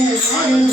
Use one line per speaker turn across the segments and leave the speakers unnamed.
Bye.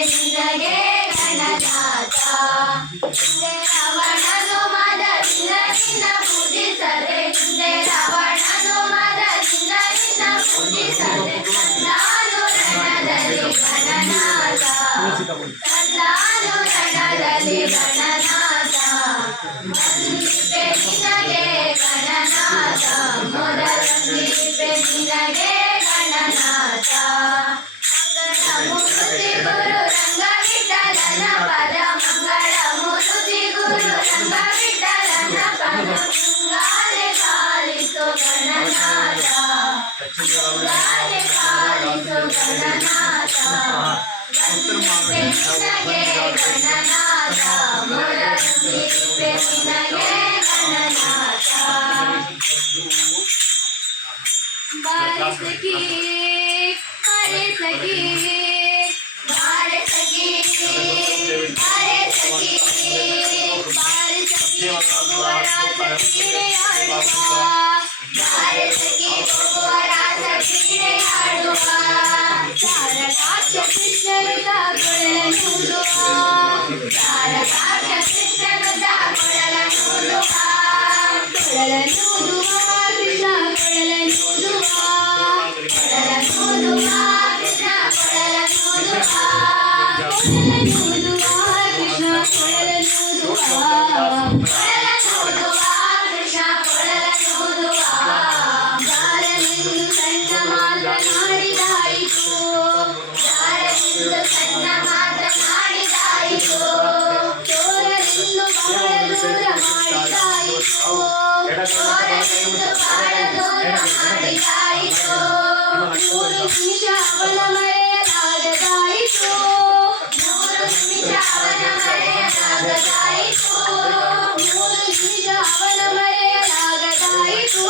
ನಿನಗೆ ನನಗಾದ बारिश की बारिश की Thank you. Yeah.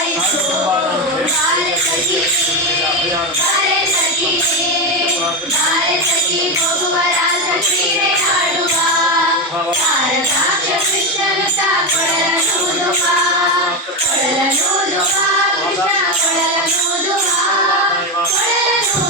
ಕೊಡಲನೂದುವ ಕೃಷ್ಣ ಕೊಡಲನೂದುವ ಕೊಡಲನೂ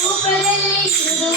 ರೂಪದಲ್ಲಿ ಇಳಿದು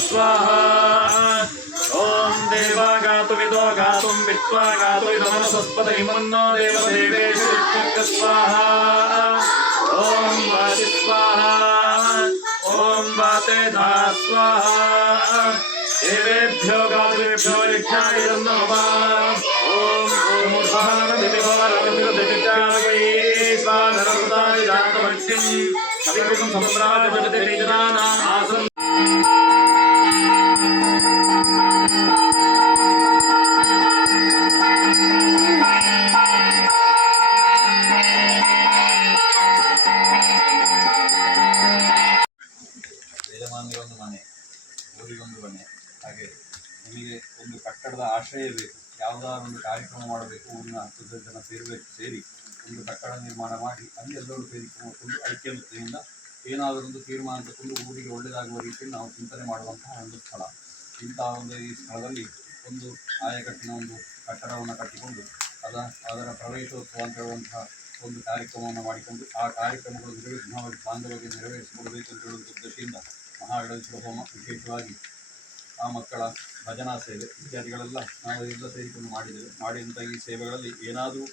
स्वाहा ॐ देवा गातुमिदो गातुं वित्त्वा गातुमिदो मनसस्पतिमन्नो देवदेवेषु वित्तक्क स्वाहा ॐ वाति स्वाहा ॐ वाते धा स्वाहा देवेभ्यो गातुभ्यो यज्ञाय नमः ॐ ऊर्ध्वहनदिविभवरविदिचावै स्वाधरमुदाय जातमर्त्यम् अभिकृतं सम्राट जगति वेदनानाम् आसन्
ಕಟ್ಟಡ ನಿರ್ಮಾಣ ಮಾಡಿ ಅಲ್ಲಿ ಎಲ್ಲರೂ ಸೇರಿಕೊಂಡು ಐಕ್ಯತೆಯಿಂದ ಏನಾದರೂ ಒಂದು ತೀರ್ಮಾನ ತಗೊಂಡು ಊರಿಗೆ ಒಳ್ಳೆಯದಾಗುವ ರೀತಿಯಲ್ಲಿ ನಾವು ಚಿಂತನೆ ಮಾಡುವಂತಹ ಒಂದು ಸ್ಥಳ. ಇಂತಹ ಒಂದು ಈ ಸ್ಥಳದಲ್ಲಿ ಒಂದು ಆಯಕಟ್ಟಿನ ಒಂದು ಕಟ್ಟಡವನ್ನು ಕಟ್ಟಿಕೊಂಡು ಅದ, ಅದರ ಪ್ರವೇಶೋತ್ಸವ ಅಂತ ಹೇಳುವಂತಹ ಒಂದು ಕಾರ್ಯಕ್ರಮವನ್ನು ಮಾಡಿಕೊಂಡು ಆ ಕಾರ್ಯಕ್ರಮಗಳು ನಿರ್ವಿಘ್ನವಾಗಿ ಬಾಂಧವ್ಯ ನೆರವೇರಿಸಿಕೊಡಬೇಕು ಅಂತ ಹೇಳುವ ಉದ್ದೇಶದಿಂದ ಮಹಾಗಣೇಶ್ವರ ಹೋಮ ವಿಶೇಷವಾಗಿ ಆ ಮಕ್ಕಳ ಭಜನಾ ಸೇವೆ ಇತ್ಯಾದಿಗಳೆಲ್ಲ ನಾವು ಎಲ್ಲ ಸೇರಿಕೊಂಡು ಮಾಡಿದ್ದೇವೆ. ಮಾಡಿದಂಥ ಈ ಸೇವೆಗಳಲ್ಲಿ ಏನಾದರೂ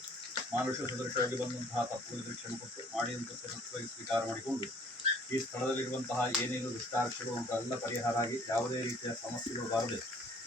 ಮಾನುಷ ಸದೃಶವಾಗಿ ಬಂದಂತಹ ತಪ್ಪು ಕ್ಷಮೆ ಕೊಟ್ಟು ಅಂತ ಸದೃಶವಾಗಿ ಸ್ವೀಕಾರ ಮಾಡಿಕೊಂಡು ಈ ಸ್ಥಳದಲ್ಲಿರುವಂತಹ ಏನೇನು ದುಷ್ಟಾರ್ಶಗಳು ಅಂತೆಲ್ಲ ಪರಿಹಾರ ಆಗಿ ಯಾವುದೇ ರೀತಿಯ ಸಮಸ್ಯೆಗಳು ಬಾರದೆ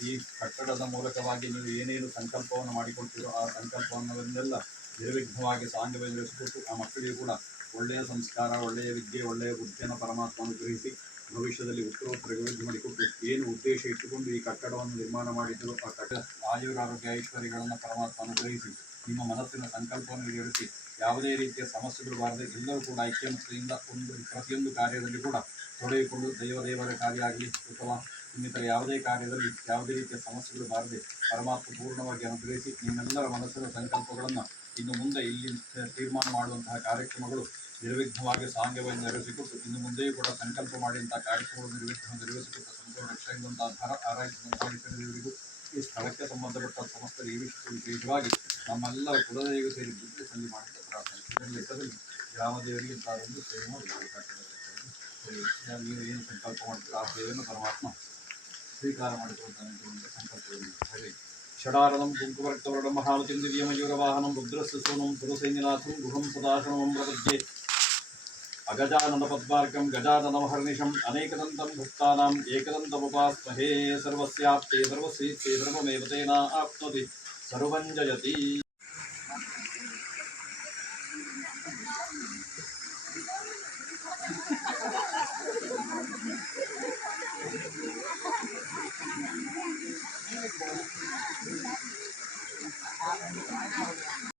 ಈ ಕಟ್ಟಡದ ಮೂಲಕವಾಗಿ ನೀವು ಏನೇನು ಸಂಕಲ್ಪವನ್ನು ಮಾಡಿಕೊಳ್ತೀರೋ ಆ ಸಂಕಲ್ಪವನ್ನೆಲ್ಲ ನಿರ್ವಿಘ್ನವಾಗಿ ಸಾಂಗವೇ ನಡೆಸಿಕೊಟ್ಟು ಆ ಮಕ್ಕಳಿಗೂ ಕೂಡ ಒಳ್ಳೆಯ ಸಂಸ್ಕಾರ, ಒಳ್ಳೆಯ ವಿದ್ಯೆ, ಒಳ್ಳೆಯ ಬುದ್ಧಿಯನ್ನು ಪರಮಾತ್ಮ ಗ್ರಹಿಸಿ ಭವಿಷ್ಯದಲ್ಲಿ ಉತ್ತರೋತ್ತರ ಅಭಿವೃದ್ಧಿ ಮಾಡಿಕೊಟ್ಟು ಏನು ಉದ್ದೇಶ ಇಟ್ಟುಕೊಂಡು ಈ ಕಟ್ಟಡವನ್ನು ನಿರ್ಮಾಣ ಮಾಡಿದ್ರು ಆ ಕಟ್ಟಡ ಆಯುರಾರೋಗ್ಯ ಐಶ್ವರ್ಯಗಳನ್ನು ಪರಮಾತ್ಮ ಅನುಗ್ರಹಿಸಿ ನಿಮ್ಮ ಮನಸ್ಸಿನ ಸಂಕಲ್ಪವನ್ನು ಈಡೇರಿಸಿ ಯಾವುದೇ ರೀತಿಯ ಸಮಸ್ಯೆಗಳು ಬಾರದೆ ಎಲ್ಲರೂ ಕೂಡ ಐಕ್ಯಮತ್ತೆಯಿಂದ ಒಂದು ಪ್ರತಿಯೊಂದು ಕಾರ್ಯದಲ್ಲಿ ಕೂಡ ತೊಡಗಿಕೊಂಡು ದೈವ ದೇವರ ಕಾರ್ಯ ಆಗಲಿ ಅಥವಾ ಇನ್ನಿತರ ಯಾವುದೇ ಕಾರ್ಯದಲ್ಲಿ ಯಾವುದೇ ರೀತಿಯ ಸಮಸ್ಯೆಗಳು ಬಾರದೆ ಪರಮಾತ್ಮ ಪೂರ್ಣವಾಗಿ ಅನುಗ್ರಹಿಸಿ ನಿಮ್ಮೆಲ್ಲರ ಮನಸ್ಸಿನ ಸಂಕಲ್ಪಗಳನ್ನು ಇನ್ನು ಮುಂದೆ ಇಲ್ಲಿ ತೀರ್ಮಾನ ಮಾಡುವಂತಹ ಕಾರ್ಯಕ್ರಮಗಳು ನಿರ್ವಿಘ್ನವಾಗಿ ಸಾಂಗ್ಯವನ್ನು ನೆರವೇರಿಸಿಕೊಟ್ಟು ಇನ್ನು ಮುಂದೆಯೂ ಕೂಡ ಸಂಕಲ್ಪ ಮಾಡಿದಂತಹ ಕಾರ್ಯಕ್ರಮಗಳು ನಿರ್ವಿಘ್ನ ನೆರವೇರಿಸಿಕೊಟ್ಟು ಸಂಪೂರ್ಣ ರಕ್ಷಣೆಗೊಂದು ಆಧಾರ ಆರೈಸಿದವರಿಗೂ ಈ ಸ್ಥಳಕ್ಕೆ ಸಂಬಂಧಪಟ್ಟ ಸಮಸ್ತ ವಿಷಯ ವಿಶೇಷವಾಗಿ ನಮ್ಮೆಲ್ಲ ಕುಲದೇವಿಗೂ ಸೇರಿ ಬುದ್ಧಿ ಸಲ್ಲಿ ಮಾಡಿದ ಪ್ರಾರ್ಥನೆ. ಇದರ ಲೆಕ್ಕದಲ್ಲಿ ಗ್ರಾಮದೇವರಿಗೆ ದೇವರಿಗೆ ಸೇವೆ ಮಾಡಬೇಕು ನೀವು ಏನು ಸಂಕಲ್ಪ ಮಾಡ್ತೀರೋ ಆ ಸೇವೆಯನ್ನು ಪರಮಾತ್ಮ ಸ್ವೀಕಾರ ಮಾಡಿಕೊಳ್ತಾನೆ ಅಂತ ಸಂಕಲ್ಪದಲ್ಲಿ ಹೇಳಿ ಷಡಾರದಂ ಕುಂಕುಮರಕ್ತವರಡಂ ಮಹಾವತಿಂ ವಾಹನ ರುದ್ರಸ್ಯ ಸೋನಂ ಸುರಸೈನ್ಯನಾಥಂ ಗೃಹಂ ಸದಾಶನಮಂ ಪ್ರಪದ್ಯೆ. अगजाननपद्मार्कं गजाननमहर्निशम् अनेकदन्तं भक्तानाम् एकदन्तमुपास्महे सर्वस्याप्ते सर्वस्यैत्ते सर्वमेव तेनाप्नोति सर्वं जयति।